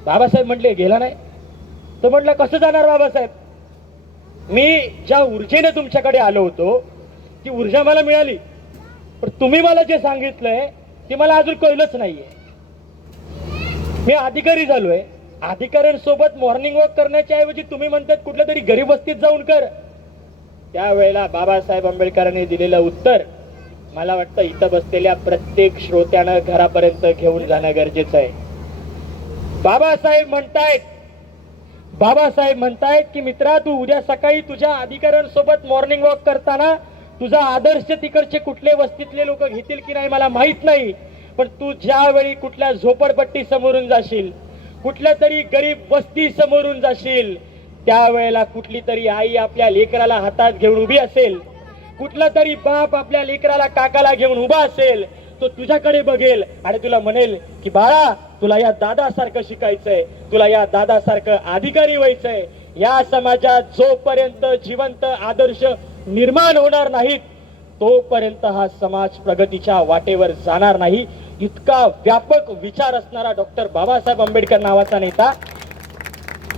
बाबासाहेब म्हटले गेला नाही. तर म्हटलं कसं जाणार बाबासाहेब, मी ज्या ऊर्जेने तुमच्याकडे आलो होतो ती ऊर्जा मला मिळाली, पण तुम्ही मला जे सांगितलंय ते मला अजून कळलंच नाहीये. मी अधिकारी झालोय, अधिकाऱ्यांसोबत मॉर्निंग वॉक करण्याच्या ऐवजी तुम्ही म्हणतात कुठल्या तरी गरीब वस्तीत जाऊन कर. त्यावेळेला बाबासाहेब आंबेडकरांनी दिलेलं उत्तर मला वाटतं इथं बसलेल्या प्रत्येक श्रोत्यानं घरापर्यंत घेऊन जाणं गरजेचं आहे. बाबासाहेब म्हणतायत की मित्रा, तू उद्या सकाळी तुझ्या अधिकाऱ्यांसोबत मॉर्निंग वॉक करताना तुझा आदर्श तिकडचे कुठले वस्तीतले लोक घेतील की नाही मला माहित नाही, पण तू ज्यावेळी कुठल्या झोपडपट्टी समोरून जाशील, कुठल्या तरी गरीब वस्ती समोरून जाशील, त्यावेळेला कुठली तरी आई आपल्या लेकराला हातात घेऊन उभी असेल, कुठला तरी बाप आपल्या लेकराला काकाला घेऊन उभा असेल, तो तुझ्याकडे बघेल आणि तुला म्हणेल की बाळा, तुला या दादासारखं शिकायचंय, तुला या दादासारखं अधिकारी व्हायचंय. या समाजात जोपर्यंत जिवंत आदर्श निर्माण होणार नाहीत तोपर्यंत हा समाज प्रगतीच्या वाटेवर जाणार नाही. इतका व्यापक विचार असणारा डॉक्टर बाबासाहेब आंबेडकर नावाचा नेता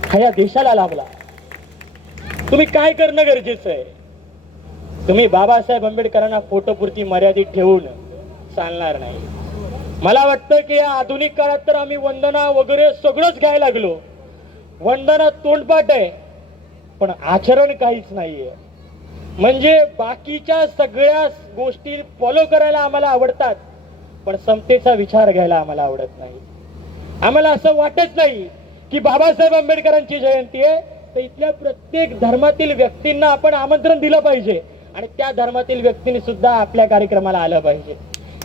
हा या देशाला लाभला. तुम्ही काय करणं गरजेचं आहे? तुम्ही बाबासाहेब आंबेडकरांना फोटोपुरती मर्यादित ठेवून चालणार नाही. मला वाटतं की या आधुनिक काळात तर आम्ही वंदना वगैरे सगळंच घ्यायला लागलो. वंदना तोंडपाठ आहे पण आचरण काहीच नाहीये. म्हणजे बाकीच्या सगळ्या गोष्टी फॉलो करायला आम्हाला आवडतात पण समतेचा विचार घ्यायला आम्हाला आवडत नाही. आम्हाला असं वाटत नाही की बाबासाहेब आंबेडकरांची जयंती आहे तर इथल्या प्रत्येक धर्मातील व्यक्तींना आपण आमंत्रण दिलं पाहिजे आणि त्या धर्मातील व्यक्तींनी सुद्धा आपल्या कार्यक्रमाला आलं पाहिजे.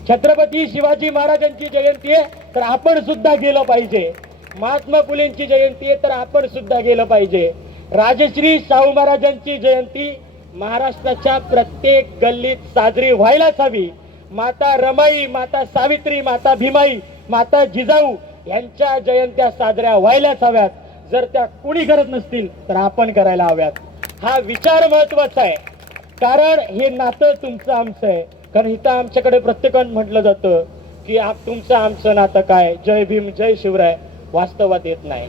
छत्रपती शिवाजी महाराजांची जयंती आहे तर आपण सुद्धा गेलं पाहिजे. महात्मा फुलेंची जयंती आहे तर आपण सुद्धा गेलं पाहिजे. राजश्री शाहू महाराजांची जयंती महाराष्ट्राच्या प्रत्येक गल्लीत साजरी व्हायलाच हवी. माता रमाई, माता सावित्री, माता भीमाई, माता जिजाऊ यांच्या जयंत्या साजऱ्या व्हायलाच हव्यात. जर त्या कोणी करत नसतील तर आपण करायला हव्यात. हा विचार महत्वाचा आहे कारण हे नातं तुमचं आमचं आहे. कारण इथं आमच्याकडे प्रत्येकानं म्हटलं जातं की तुमचं आमचं नातं काय, जय भीम जय शिवराय. वास्तवात येत नाही.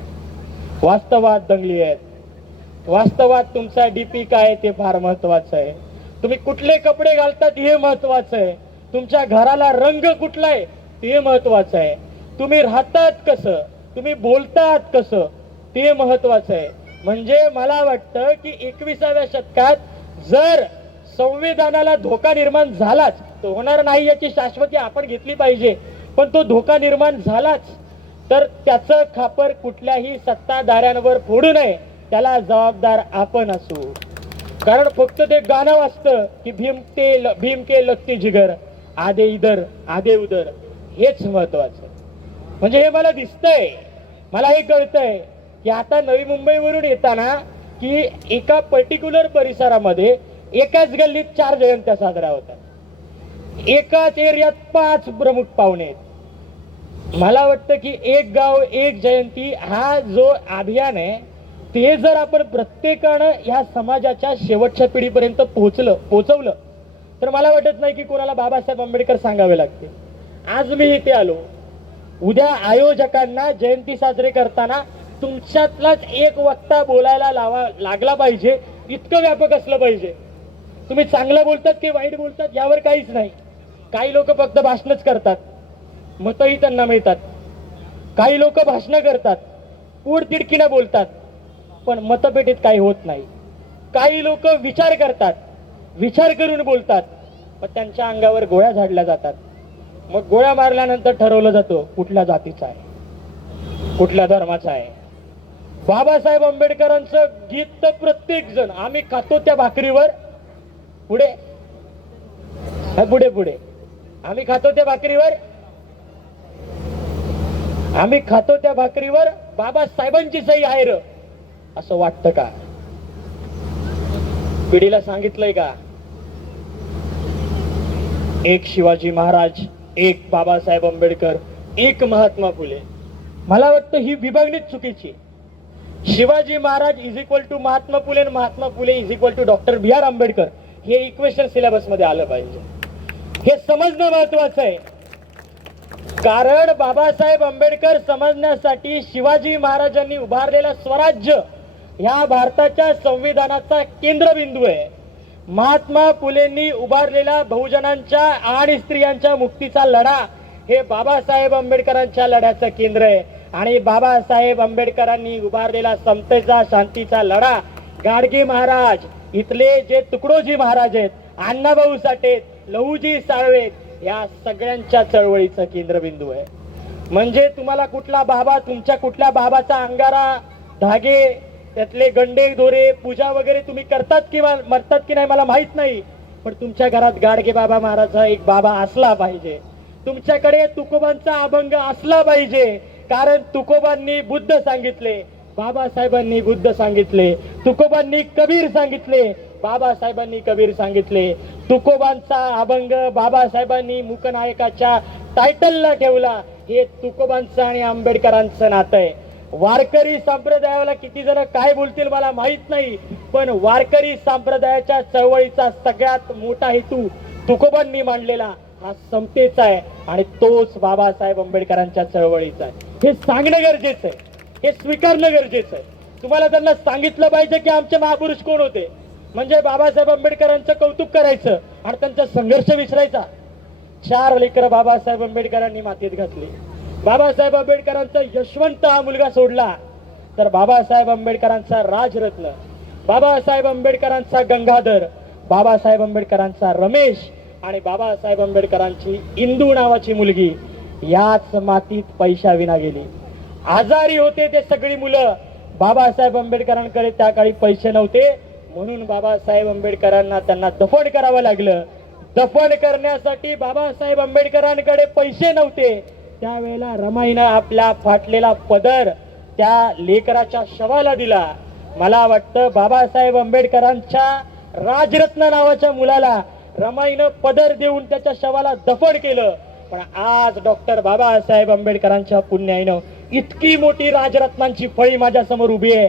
वास्तवात दंगली आहेत. वास्तवात तुमचा डीपी काय ते फार महत्वाचं आहे. तुम्ही कुठले कपडे घालतात हे महत्वाचं आहे. तुमच्या घराला रंग कुठला आहे ते महत्वाचं आहे. तुम्ही राहतात कसं, तुम्ही बोलतात कसं ते महत्वाचं आहे. म्हणजे मला वाटतं की 21व्या शतकात जर संविधानाला धोका निर्माण झालाच, तो होणार नाही याची शाश्वती आपण घेतली पाहिजे, पण तो धोका निर्माण झालाच तर त्याचं खापर कुठल्याही सत्ताधाऱ्यांवर फोडू नये. त्याला जबाबदार आपण असू. कारण फक्त ते गाणं वाजतं की भीम के लगते जिगर, आधे इधर आधे उधर, हेच महत्वाचं. म्हणजे हे मला दिसतंय, मला हे कळतंय की आता नवी मुंबईवरून येताना की एका पर्टिक्युलर परिसरामध्ये एकाच गल्लीत 4 जयंत्या साजऱ्या होतात. एकाच एरियात 5 प्रमुख पाहुणे आहेत. मला वाटतं की एक गाव एक जयंती हा जो अभियान आहे ते जर आपण प्रत्येकानं ह्या समाजाच्या शेवटच्या पिढीपर्यंत पोहोचवलं तर मला वाटत नाही की कोणाला बाबासाहेब आंबेडकर सांगावे लागते. आज मी इथे आलो, उद्या आयोजकांना जयंती साजरी करताना तुमच्यातलाच एक वक्ता बोलायला लागला पाहिजे, इतकं व्यापक असलं पाहिजे. तुम्ही चांगलं बोलतात की वाईट बोलतात यावर काहीच नाही. काही लोक फक्त भाषणच करतात, मतही त्यांना मिळतात. काही लोक भाषणं करतात, तिडकीनं बोलतात, पण मतपेटीत काही होत नाही. काही लोक विचार करतात, विचार करून बोलतात, पण त्यांच्या अंगावर गोळ्या झाडल्या जातात. मग गोळ्या मारल्यानंतर ठरवलं जातं कुठल्या जातीचा आहे, कुठल्या धर्माचा आहे. बाबासाहेब आंबेडकरांचं गीत तर प्रत्येक जण, आम्ही खातो त्या भाकरीवर पुढे पुढे पुढे आम्ही खातो त्या भाकरीवर, आम्ही खातो त्या भाकरीवर बाबासाहेबांची सही आहे र, असं वाटतं का? पिढीला सांगितलंय का? एक शिवाजी महाराज, एक बाबासाहेब आंबेडकर, एक महात्मा फुले. मला वाटतं ही विभागणीच चुकीची. Shivaji Maharaj is equal to Mahatma Phule, Mahatma Phule is equal to doctor B R Ambedkar, हे इक्वेशन सिलेबस मध्ये आलं पाहिजे. हे समजणं महत्वाचं आहे. कारण बाबासाहेब आंबेडकर समजण्यासाठी शिवाजी महाराजांनी उभारलेला स्वराज्य या भारताच्या संविधानाचा केंद्रबिंदू आहे. महात्मा फुलेंनी उभारलेला बहुजनांच्या आणि स्त्रियांच्या मुक्तीचा लढा हे बाबासाहेब आंबेडकरांच्या लढ्याचं केंद्र आहे. आणि बाबासाहेब आंबेडकरांनी उभारलेला समतेचा, शांतीचा लढा गाडगे महाराज, इथले जे तुकडोजी महाराज आहेत, अण्णाभाऊ साठे, लहुजी साळवे, या सगळ्यांच्या चळवळीचं केंद्रबिंदू आहे. म्हणजे तुम्हाला कुठला बाबा, तुमच्या कुठल्या बाबाचा अंगारा, धागे, त्यातले गंडे दोरे, पूजा वगैरे तुम्ही करतात किंवा मरतात की नाही मला माहित नाही, पण तुमच्या घरात गाडगे बाबा महाराजचा एक बाबा असला पाहिजे. तुमच्याकडे तुकोबांचा अभंग असला पाहिजे. कारण तुकोबांनी बुद्ध सांगितले, बाबासाहेबांनी बुद्ध सांगितले. तुकोबांनी कबीर सांगितले, बाबासाहेबांनी कबीर सांगितले. तुकोबांचा अभंग बाबासाहेबांनी मूकनायकाच्या टायटलला ठेवला. हे तुकोबांचं आणि आंबेडकरांचं नातं आहे. वारकरी संप्रदायाला किती जण काय बोलतील मला माहित नाही, पण वारकरी संप्रदायाच्या चळवळीचा सगळ्यात मोठा हेतू तुकोबांनी मांडलेला हा समतेचा आहे आणि तोच बाबासाहेब आंबेडकरांच्या चळवळीचा आहे. हे सांगणं गरजेचं आहे, हे स्वीकारणं गरजेचं आहे. तुम्हाला त्यांना सांगितलं पाहिजे की आमचे महापुरुष कोण होते, म्हणजे बाबासाहेब आंबेडकरांचं कौतुक करायचं आणि त्यांचा संघर्ष विसरायचा. 4 लेकरं बाबासाहेब आंबेडकरांनी मातीत घातली. बाबासाहेब आंबेडकरांचा यशवंत हा मुलगा सोडला तर बाबासाहेब आंबेडकरांचा राजरत्न, बाबासाहेब आंबेडकरांचा गंगाधर, बाबासाहेब आंबेडकरांचा रमेश आणि बाबासाहेब आंबेडकरांची इंदू नावाची मुलगी याच मातीत पैशाविना गेली. आजारी होते ते सगळी मुलं. बाबासाहेब आंबेडकरांकडे त्या काळी पैसे नव्हते, म्हणून बाबासाहेब आंबेडकरांना त्यांना दफन करावं लागलं. दफन करण्यासाठी बाबासाहेब आंबेडकरांकडे पैसे नव्हते, त्यावेळेला रमाईनं आपला फाटलेला पदर त्या लेकराच्या शवाला दिला. मला वाटतं बाबासाहेब आंबेडकरांच्या राजरत्न नावाच्या मुलाला रमाईनं पदर देऊन त्याच्या शवाला दफन केलं. पण आज डॉक्टर बाबासाहेब आंबेडकरांच्या पुण्याईनं इतकी मोठी राजरत्नांची फळी माझ्या समोर उभी आहे.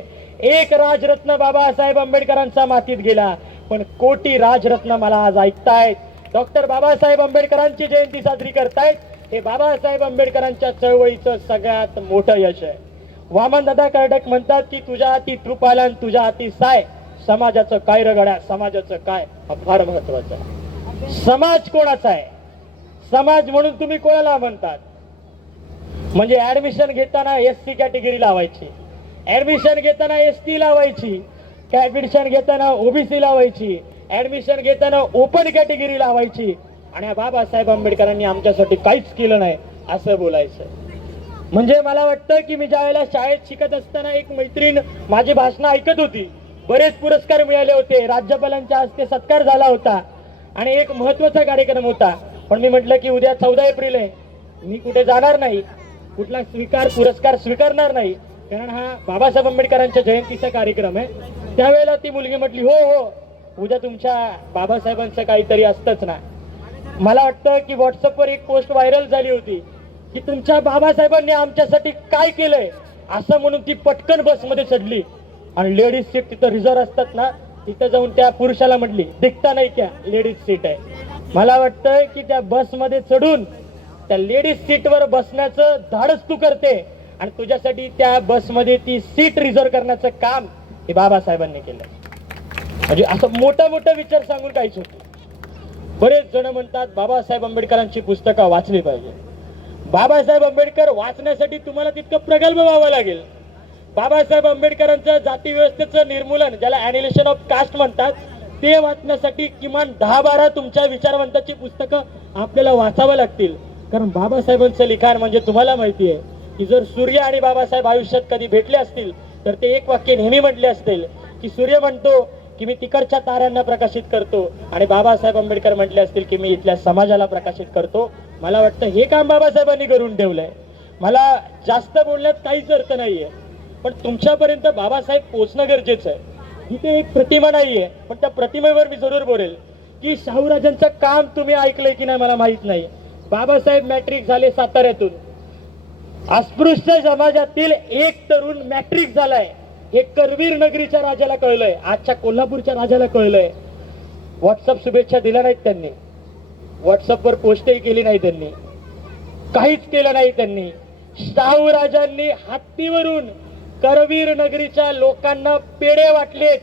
एक राजरत्न बाबासाहेब आंबेडकरांचा मातीत गेला, पण कोटी राजरत्न मला आज ऐकतायत. डॉक्टर बाबासाहेब आंबेडकरांची जयंती साजरी करतायत. हे बाबासाहेब आंबेडकरांच्या चळवळीचं सगळ्यात मोठं यश आहे. वामनदादा कर्डक म्हणतात की तुझ्या हाती तृपालन, तुझ्या हाती साय, समाजाचं काय रगड्या, समाजाचं काय, हा फार महत्वाचा आहे. समाज कोणाचा आहे? समाज म्हणून तुम्ही कोणाला म्हणतात? म्हणजे ऍडमिशन घेताना SC कॅटेगरी लावायची, ऍडमिशन घेताना ST लावायची, ऍडमिशन घेताना OBC लावायची, ऍडमिशन घेताना ओपन कॅटेगरी लावायची आणि बाबासाहेब आंबेडकरांनी आमच्यासाठी काहीच केलं नाही असं बोलायचं. म्हणजे मला वाटतं की मी ज्या वेळेला शाळेत शिकत असताना एक मैत्रीण माझी भाषणं ऐकत होती. बरेच पुरस्कार मिळाले होते, राज्यपालांच्या हस्ते सत्कार झाला होता आणि एक महत्वाचा कार्यक्रम होता. पण मी म्हटलं की उद्या 14 एप्रिल आहे, मी कुठे जाणार नाही, कुठला पुरस्कार स्वीकारणार नाही, कारण हा बाबासाहेब आंबेडकरांच्या जयंतीचा कार्यक्रम आहे. त्यावेळेला ती मुलगी म्हटली हो हो उद्या तुमच्या बाबासाहेबांचं काहीतरी असतंच ना. मला वाटतं की व्हॉट्सअपवर एक पोस्ट व्हायरल झाली होती की तुमच्या बाबासाहेबांनी आमच्यासाठी काय केलंय असं म्हणून ती पटकन बसमध्ये चढली आणि लेडीज सीट तिथं रिझर्व असतात ना तिथं जाऊन त्या पुरुषाला म्हटली, दिखता नाही क्या लेडीज सीट आहे. मला वाटतंय की त्या बसमध्ये चढून त्या लेडीज सीटवर बसण्याचं धाडस तू करते आणि तुझ्यासाठी त्या बसमध्ये ती सीट रिझर्व करण्याचं काम हे बाबासाहेबांनी केलं. म्हणजे असं मोठा मोठा विचार सांगून काहीच होत. बरेच जण म्हणतात बाबासाहेब आंबेडकरांची पुस्तकं वाचली पाहिजे. बाबासाहेब आंबेडकर वाचण्यासाठी तुम्हाला तितकं प्रगल्भ व्हावं लागेल. बाबासाहेब आंबेडकरांचं जाती व्यवस्थेचं निर्मूलन, ज्याला ॲनिहिलेशन ऑफ कास्ट म्हणतात, ते वाचण्यासाठी किमान 10-12 तुमच्या विचारवंताची पुस्तकं आपल्याला वाचावं लागतील. कारण बाबासाहेबांचं लिखाण म्हणजे तुम्हाला माहिती आहे की जर सूर्य आणि बाबासाहेब आयुष्यात कधी भेटले असतील तर ते एक वाक्य नेहमी म्हटले असतील की सूर्य म्हणतो की मी तिकडच्या ताऱ्यांना प्रकाशित करतो आणि बाबासाहेब आंबेडकर म्हटले असतील की मी इथल्या समाजाला प्रकाशित करतो. मला वाटतं हे काम बाबासाहेबांनी करून ठेवलंय. मला जास्त बोलण्यात काहीच अर्थ नाहीये, पण तुमच्यापर्यंत बाबासाहेब पोहोचणं गरजेचं आहे. इथे एक प्रतिमा नाहीये, पण त्या प्रतिमेवर मी जरूर बोलेल की शाहूराजांचं काम तुम्ही ऐकलंय की नाही मला माहित नाही. बाबासाहेब मॅट्रिक झाले साताऱ्यातून. अस्पृश्य समाजातील एक तरुण मॅट्रिक झालाय हे करवीर नगरीच्या राजाला कळलंय, आजच्या कोल्हापूरच्या राजाला कळलंय. व्हॉट्सअप शुभेच्छा दिल्या नाहीत त्यांनी, व्हॉट्सअपवर पोस्टही केली नाही त्यांनी, काहीच केलं नाही त्यांनी. शाहूराजांनी हत्तीवरून करवीर नगरीच्या लोकांना पेढे वाटलेत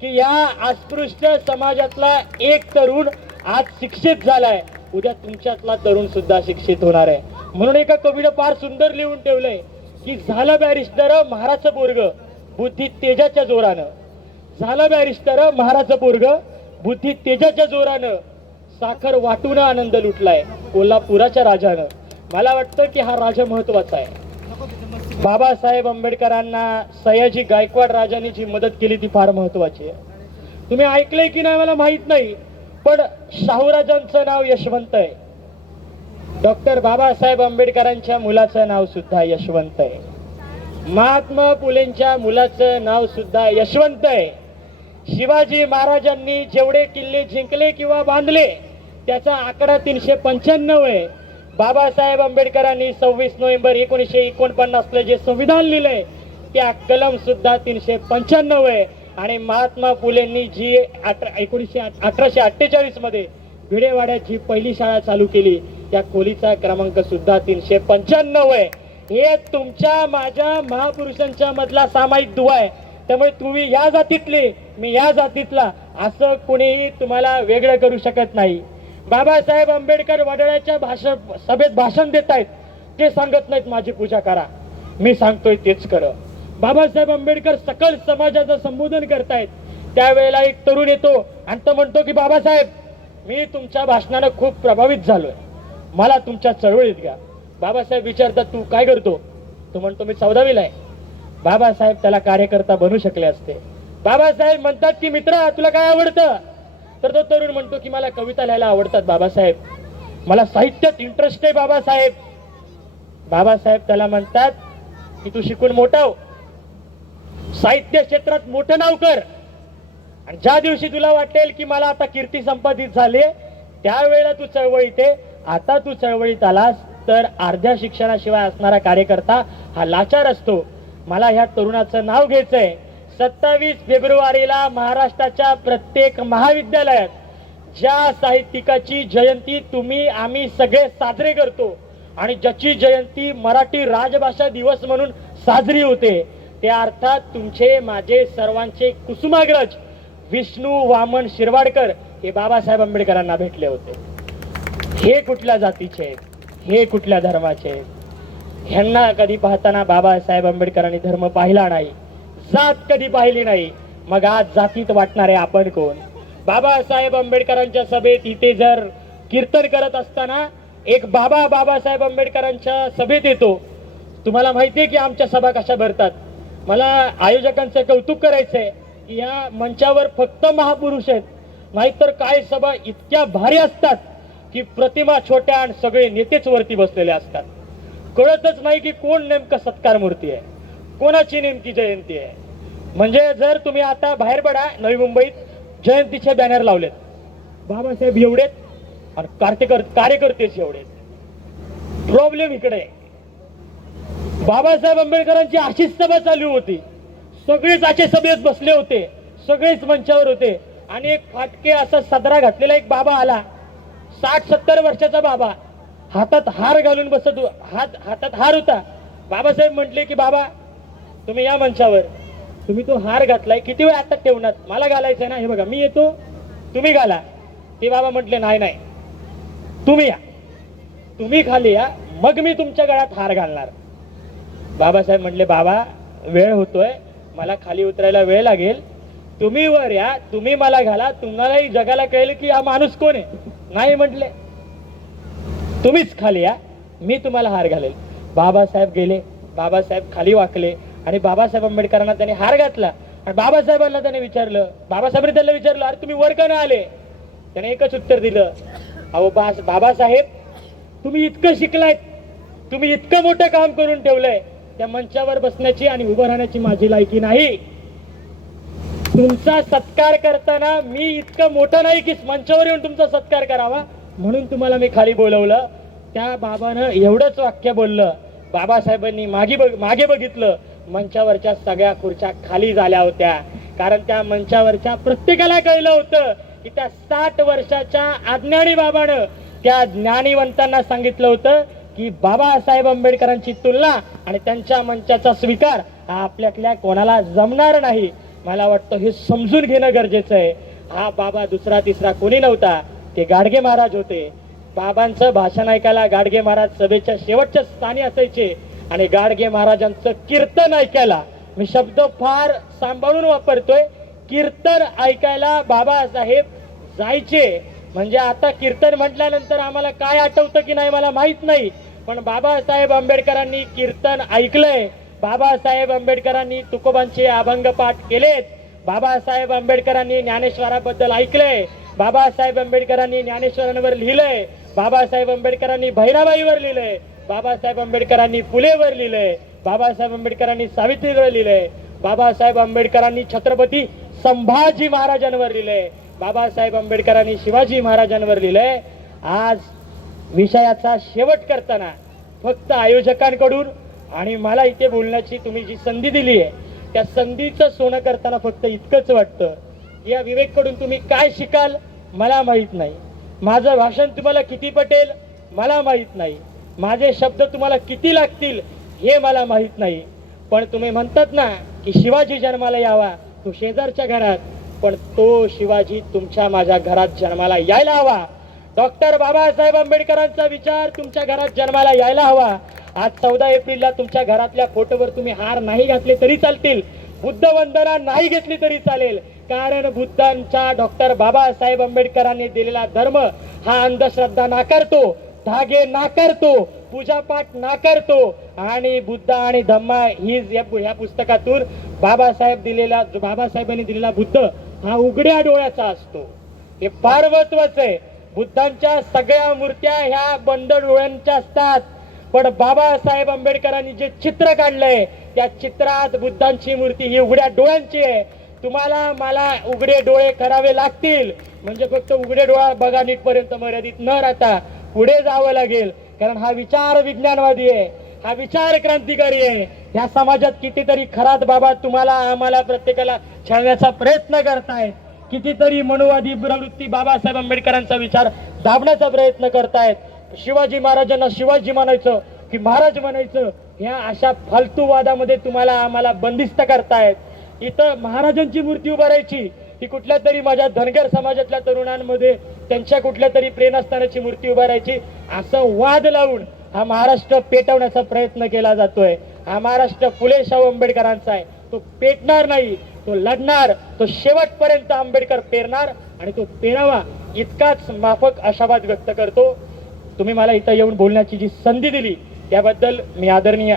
की या अस्पृश्य समाजातला एक तरुण आज शिक्षित झालाय, उद्या तुमच्यातला तरुण सुद्धा शिक्षित होणार आहे. म्हणून एका कवीनं फार सुंदर लिहून ठेवलंय की झालं बॅरिस्टर महाराचं पोरग बुद्धी तेजाच्या जोरानं. झालं बॅरिस्टर महाराचं पोरग बुद्धी तेजाच्या जोरानं, साखर वाटून आनंद लुटलाय कोल्हापुराच्या राजानं. मला वाटतं की हा राजा महत्वाचा आहे. बाबासाहेब आंबेडकरांना सयाजी गायकवाड राजांनी जी मदत केली ती फार महत्वाची आहे. तुम्ही ऐकलंय की नाही मला माहित नाही, पण शाहूराजांचं नाव यशवंत आहे. डॉक्टर बाबासाहेब आंबेडकरांच्या मुलाचं नाव सुद्धा यशवंत आहे. महात्मा फुलेंच्या मुलाचं नाव सुद्धा यशवंत आहे. शिवाजी महाराजांनी जेवढे किल्ले जिंकले किंवा बांधले त्याचा आकडा 395 आहे. बाबासाहेब आंबेडकरांनी 26 नोव्हेंबर 1949 ला जे संविधान लिहिलंय त्या कलम सुद्धा 395 आहे. आणि महात्मा फुलेंनी जी 1848 मध्ये भिडेवाड्यात जी पहिली शाळा चालू केली त्या खोलीचा क्रमांक सुद्धा 395 आहे. हे तुमच्या माझ्या महापुरुषांच्या मधला सामायिक दुवा आहे. त्यामुळे तुम्ही या जातीतले मी या जातीतला असं कोणीही तुम्हाला वेगळं करू शकत नाही. बाबासाहेब आंबेडकर वडाळ्याच्या सभेत भाषण देत आहेत, ते सांगत नाहीत माझी पूजा करा, मी सांगतोय तेच कर. बाबासाहेब आंबेडकर सकल समाजाचं संबोधन करतायत, त्यावेळेला एक तरुण येतो आणि तो म्हणतो की बाबासाहेब मी तुमच्या भाषणानं खूप प्रभावित झालोय, मला तुमच्या चळवळीत घ्या. बाबासाहेब विचारतात तू काय करतो? तो म्हणतो मी 14वीला आहे. बाबासाहेब त्याला कार्यकर्ता बनू शकले असते. बाबासाहेब म्हणतात की मित्रा तुला काय आवडतं? तर तो तरुण म्हणतो की मला कविता लिहायला आवडतात बाबासाहेब, मला साहित्यात इंटरेस्ट आहे बाबासाहेब. बाबासाहेब त्याला म्हणतात की तू शिकून मोठा हो, साहित्य क्षेत्रात मोठं नाव कर, आणि ज्या दिवशी तुला वाटेल की मला आता कीर्ती संपादित झाली त्यावेळेला तू चळवळीत आहे. आता तू चळवळीत आलास तर अर्ध्या शिक्षणाशिवाय असणारा कार्यकर्ता हा लाचार असतो. मला ह्या तरुणाचं नाव घ्यायचंय. 27 फेब्रुवारीला महाराष्ट्राच्या प्रत्येक महाविद्यालयात ज्या साहित्यिकाची जयंती तुम्ही आम्ही सगळे साजरे करतो आणि ज्याची जयंती मराठी राजभाषा दिवस म्हणून साजरी होते, त्या अर्थात तुमचे माझे सर्वांचे कुसुमाग्रज विष्णू वामन शिरवाडकर हे बाबासाहेब आंबेडकरांना भेटले होते. हे कुठल्या जातीचे आहेत, हे कुठल्या धर्माचे आहेत? ह्यांना कधी पाहताना बाबासाहेब आंबेडकरांनी धर्म पाहिला नाही, जात कधी पाहिली नाही. मग आज जातीत वाटणारे आपण कोण? बाबासाहेब आंबेडकरांच्या सभेत इथे जर कीर्तन करत असताना एक बाबा बाबासाहेब आंबेडकरांच्या सभेत येतो. तुम्हाला माहिती आहे की आमच्या सभा कशा भरतात. मला आयोजकांचं कौतुक करायचंय की या मंचावर फक्त महापुरुष आहेत, नाहीतर काय सभा इतक्या भारी असतात की प्रतिमा छोट्या आणि सगळे नेतेच वरती बसलेले असतात. कळतच नाही की कोण नेमकं सत्कार मूर्ती आहे, कोणाची नेमकी जयंती आहे. म्हणजे जर तुम्ही आता बाहेर पडा नवी मुंबईत जयंतीचे बॅनर लावलेत, बाबासाहेब एवढेत आणि कार्यकर्तेच एवढेत. प्रॉब्लेम इकडे आहे. बाबासाहेब आंबेडकरांची अशीच सभा चालू होती, सगळेच असे सभेत बसले होते, सगळेच मंचावर होते आणि एक फाटके असा सदरा घातलेला एक बाबा आला, 60-70 वर्षाचा बाबा, हातात हार घालून बसत, हातात हार होता. बाबासाहेब म्हटले की बाबा तुम्ही या मंचावर, तुम्ही तो हार घातलाय किती वेळ आता ठेवणार, मला घालायचंय ना, हे बघा मी येतो तुम्ही घाला. ते बाबा म्हटले नाही नाही, तुम्ही या, तुम्ही खाली या, मग मी तुमच्या गळ्यात हार घालणार. बाबासाहेब म्हटले बाबा वेळ होतोय, मला खाली उतरायला वेळ लागेल, तुम्ही वर या, तुम्ही मला घाला, तुम्हालाही जगाला कळेल की हा माणूस कोण आहे. नाही म्हटले, तुम्हीच खाली या, मी तुम्हाला हार घालेल. बाबासाहेब गेले, बाबासाहेब खाली वाकले आणि बाबासाहेब आंबेडकरांना त्यांनी हार घातला. आणि बाबासाहेबांना त्याने विचारलं, बाबासाहेबांनी त्याला विचारलं अरे तुम्ही वर का नाही आले. त्याने एकच उत्तर दिलं, अहो बाबासाहेब तुम्ही इतकं शिकलायत, तुम्ही इतकं मोठं काम करून ठेवलंय, त्या मंचावर बसण्याची आणि उभं राहण्याची माझी लायकी नाही. तुमचा सत्कार करताना मी इतकं मोठं नाही की मंचावर येऊन तुमचा सत्कार करावा, म्हणून तुम्हाला मी खाली बोलवलं. त्या बाबानं एवढंच वाक्य बोललं. बाबासाहेबांनी मागे बघितलं, मंचावरच्या सगळ्या खुर्च्या खाली झाल्या होत्या. कारण त्या मंचावरच्या प्रत्येकाला कळलं होतं की त्या 60 वर्षाच्या अज्ञानी बाबानं त्या ज्ञानीवंतांना सांगितलं होतं की बाबासाहेब आंबेडकरांची तुलना आणि त्यांच्या मंचाचा स्वीकार हा आपल्यातल्या कोणाला जमणार नाही. मला वाटतं हे समजून घेणं गरजेचं आहे. हा बाबा दुसरा तिसरा कोणी नव्हता, ते गाडगे महाराज होते. बाबांचं भाषण ऐकायला गाडगे महाराज सभेच्या शेवटच्या स्थानी असायचे आणि गाडगे महाराजांचं कीर्तन ऐकायला, मी शब्द फार सांभाळून वापरतोय, कीर्तन ऐकायला बाबासाहेब जायचे. म्हणजे आता कीर्तन म्हटल्यानंतर आम्हाला काय आठवतं की नाही मला माहित नाही, पण बाबासाहेब आंबेडकरांनी कीर्तन ऐकलंय. बाबासाहेब आंबेडकरांनी तुकोबांचे अभंग पाठ केलेत. बाबासाहेब आंबेडकरांनी ज्ञानेश्वराबद्दल ऐकलंय. बाबासाहेब आंबेडकरांनी ज्ञानेश्वरांवर लिहिलंय. बाबासाहेब आंबेडकरांनी भैराबाईवर लिहिलंय. बाबासाहेब आंबेडकरांनी फुलेवर लिहिलंय. बाबासाहेब आंबेडकरांनी सावित्रीवर लिहिलंय. बाबासाहेब आंबेडकरांनी छत्रपती संभाजी महाराजांवर लिहिलंय. बाबासाहेब आंबेडकरांनी शिवाजी महाराजांवर लिहिलंय. आज विषयाचा शेवट करताना फक्त आयोजकांकडून आणि मला इथे बोलण्याची तुम्ही जी संधी दिली आहे, त्या संधीचं सोनं करताना फक्त इतकंच वाटतं, या विवेककडून तुम्ही काय शिकाल मला माहित नाही. माझं भाषण तुम्हाला किती पटेल मला माहित नाही. माझे शब्द तुम्हाला किती लागतील हे मला माहित नाही. पण तुम्ही म्हणतात ना की शिवाजी जन्माला यावा, तो शेजारच्या घरात, पण तो शिवाजी तुमच्या माझ्या घरात जन्माला यायला हवा. डॉक्टर बाबासाहेब आंबेडकरांचा विचार तुमच्या घरात जन्माला यायला हवा. आज 14 एप्रिलला तुमच्या घरातल्या फोटोवर तुम्ही हार नाही घातले तरी चालतील, बुद्ध वंदना नाही घेतली तरी चालेल, कारण बुद्धांच्या डॉक्टर बाबासाहेब आंबेडकरांनी दिलेला धर्म हा अंधश्रद्धा नाकारतो, धागे नाकारतो, पूजापाठ नाकारतो. आणि बुद्ध आणि धम्मा ही या पुस्तकातून बाबासाहेबांनी दिलेला बुद्ध हा उघड्या डोळ्याचा असतो. हे फार महत्वाचं आहे. बुद्धांच्या सगळ्या मूर्त्या ह्या बंद डोळ्यांच्या असतात, पण बाबासाहेब आंबेडकरांनी जे चित्र काढलंय त्या चित्रात बुद्धांची मूर्ती ही उघड्या डोळ्यांची आहे. तुम्हाला मला उघडे डोळे करावे लागतील, म्हणजे फक्त उघडे डोळा बघा नीट पर्यंत मर्यादित न राहता पुढे जावं लागेल. कारण हा विचार विज्ञानवादी आहे, हा विचार क्रांतिकारी आहे. ह्या समाजात कितीतरी खरात बाबा तुम्हाला आम्हाला प्रत्येकाला छळण्याचा प्रयत्न करतायत, कितीतरी मनुवादी प्रवृत्ती बाबासाहेब आंबेडकरांचा विचार दाबण्याचा प्रयत्न करतायत. शिवाजी महाराजांना शिवाजी म्हणायचं की महाराज म्हणायचं, ह्या अशा फालतू वादामध्ये तुम्हाला आम्हाला बंदिस्त करतायत. इथं महाराजांची मूर्ती उभारायची, ही कुठल्या तरी माझ्या धनगर समाजातल्या तरुणांमध्ये त्यांच्या कुठल्या तरी प्रेरणास्थानाची मूर्ती उभारायची, असं वाद लावून हा महाराष्ट्र पेटवण्याचा प्रयत्न केला जातोय. हा महाराष्ट्र फुले शाहू आंबेडकरांचा आहे, तो पेटणार नाही, तो लढणार, तो शेवटपर्यंत आंबेडकर पेरणार आणि तो पेरावा इतकाच माफक आशावाद व्यक्त करतो. तुम्ही मला इथं येऊन बोलण्याची जी संधी दिली त्याबद्दल मी आदरणीय